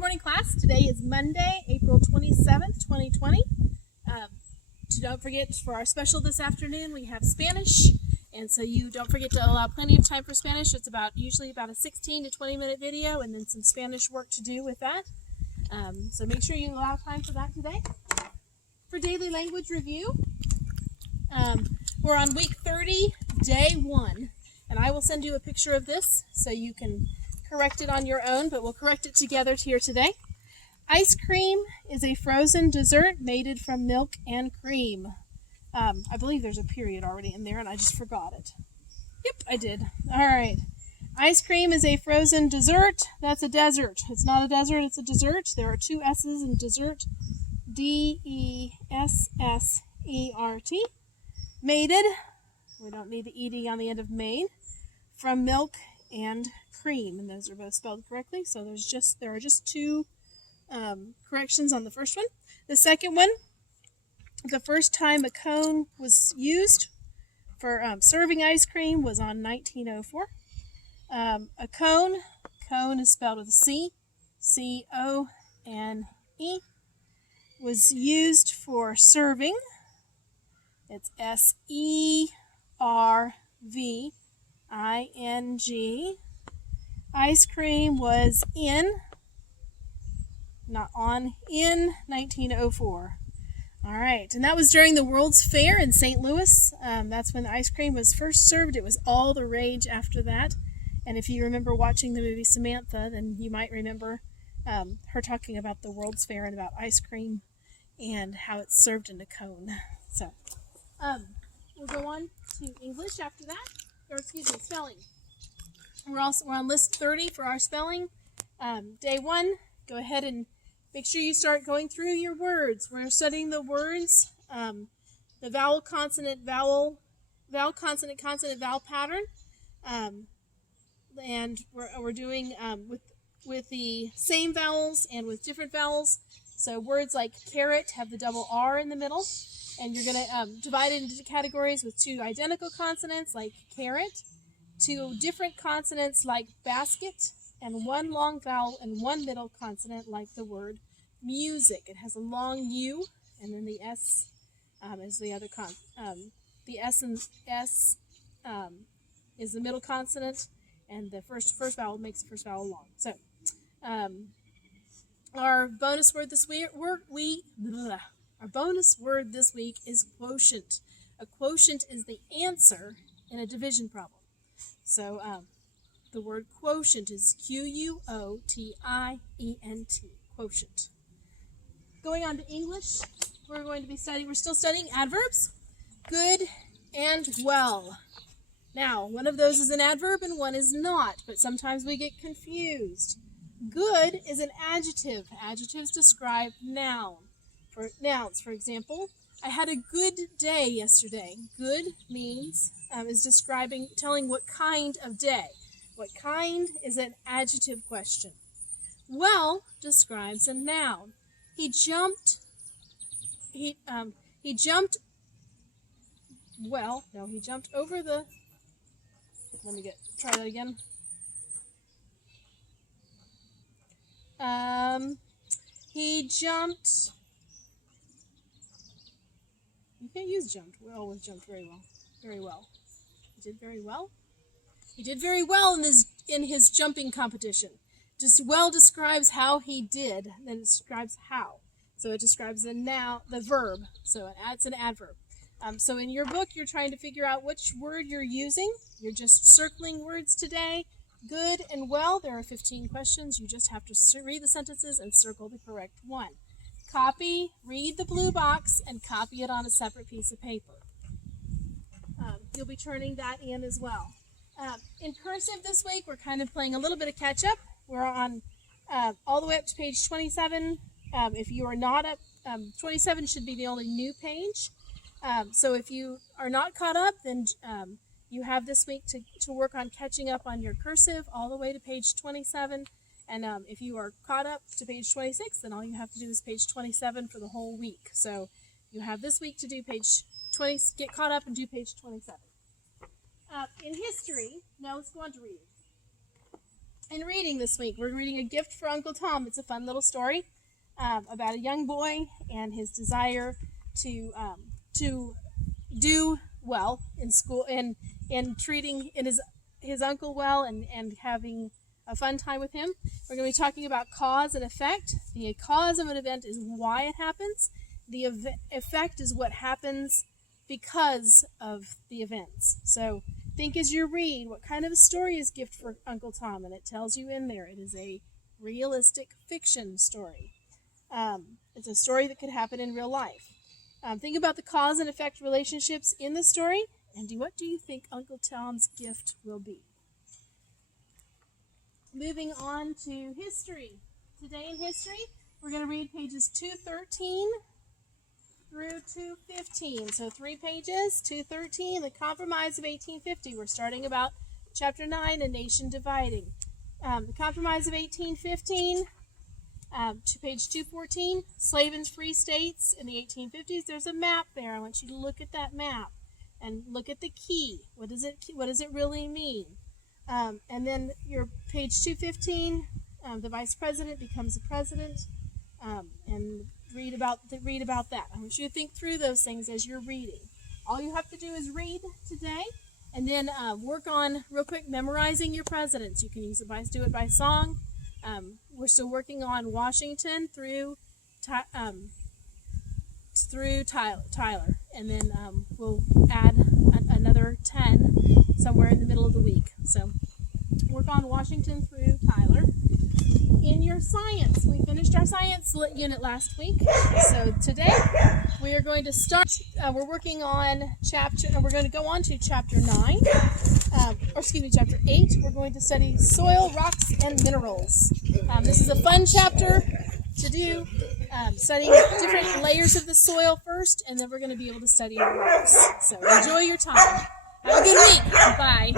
morning, class. Today is Monday, April 27th, 2020. Don't forget, for our special this afternoon, we have Spanish. And so you don't forget to allow plenty of time for Spanish. It's usually about a 16 to 20 minute video and then some Spanish work to do with that. So make sure you allow time for that today. For daily language review, we're on week 30, day 1. And I will send you a picture of this so you can correct it on your own, but we'll correct it together here today. Ice cream is a frozen dessert made from milk and cream. I believe there's a period already in there, and I just forgot it. Yep, I did. All right. Ice cream is a frozen dessert. That's a desert. It's not a desert, it's a dessert. There are 2 S's in dessert. D-E-S-S-E-R-T. Mated. We don't need the E-D on the end of made. From milk and cream, and those are both spelled correctly. So there are just 2 corrections on the first one. The second one, the first time a cone was used for serving ice cream was on 1904. A cone is spelled with a C, C-O-N-E, was used for serving. It's S-E-R-V-I-N-G. Ice cream was in 1904. All right, and that was during the World's Fair in St. Louis. That's when the ice cream was first served. It was all the rage after that. And if you remember watching the movie Samantha, then you might remember her talking about the World's Fair and about ice cream and how it's served in a cone. So we'll go on to English after that, or excuse me, spelling. We're on list 30 for our spelling. Day 1, go ahead and make sure you start going through your words. We're studying the words, the vowel, consonant, vowel, consonant, consonant, vowel pattern. And we're doing with the same vowels and with different vowels. So words like carrot have the double R in the middle. And you're going to divide it into categories with 2 identical consonants like carrot, 2 different consonants like basket, and 1 long vowel and 1 middle consonant like the word music. It has a long U, and then the S is the other the S and S is the middle consonant, and the first vowel makes the first vowel long. So our bonus word this week is quotient. A quotient is the answer in a division problem. So the word quotient is Q-U-O-T-I-E-N-T, quotient. Going on to English, we're still studying adverbs, good and well. Now, one of those is an adverb and one is not, but sometimes we get confused. Good is an adjective. Adjectives describe nouns. For example, I had a good day yesterday. Good means is telling what kind of day. What kind is an adjective question. Well describes a noun. He jumped over the, try that again. He jumped, you can't use jumped. We always jumped very well. Very well. He did very well. He did very well in his jumping competition. Just well describes how he did, then it describes how. So it describes the verb. So it's an adverb. So in your book, you're trying to figure out which word you're using. You're just circling words today. Good and well, there are 15 questions. You just have to read the sentences and circle the correct one. Read the blue box, and copy it on a separate piece of paper. You'll be turning that in as well. In cursive this week, we're kind of playing a little bit of catch-up. We're on all the way up to page 27. If you are not up, 27 should be the only new page. So if you are not caught up, then you have this week to work on catching up on your cursive all the way to page 27. And if you are caught up to page 26, then all you have to do is page 27 for the whole week. So you have this week to do page 20, get caught up and do page 27. In history, now let's go on to reading. In reading this week, we're reading A Gift for Uncle Tom. It's a fun little story about a young boy and his desire to do well in school and in treating his uncle well and having a fun time with him. We're going to be talking about cause and effect. The cause of an event is why it happens. The effect is what happens because of the events. So think as you read, what kind of a story is Gift for Uncle Tom? And it tells you in there it is a realistic fiction story. It's a story that could happen in real life. Think about the cause and effect relationships in the story, and what do you think Uncle Tom's gift will be? Moving on to history. Today in history, we're going to read pages 213 through 215. So 3 pages, 213, the Compromise of 1850. We're starting about chapter 9, A Nation Dividing. The Compromise of 1815, to page 214, Slave and Free States in the 1850s. There's a map there. I want you to look at that map and look at the key. What does it really mean? And then your page 215, the vice president becomes the president, and read about that. I want you to think through those things as you're reading. All you have to do is read today, and then work on real quick memorizing your presidents. You can do it by song. We're still working on Washington through Tyler, and then we'll add another 10 somewhere in the middle of the week. So work on Washington through Tyler. In your science, we finished our science unit last week. So today we are going to start. We're working on we're going to go on to chapter 9, chapter 8. We're going to study soil, rocks, and minerals. This is a fun chapter to do, studying different layers of the soil first, and then we're going to be able to study the rocks. So enjoy your time. Have a good week. Bye.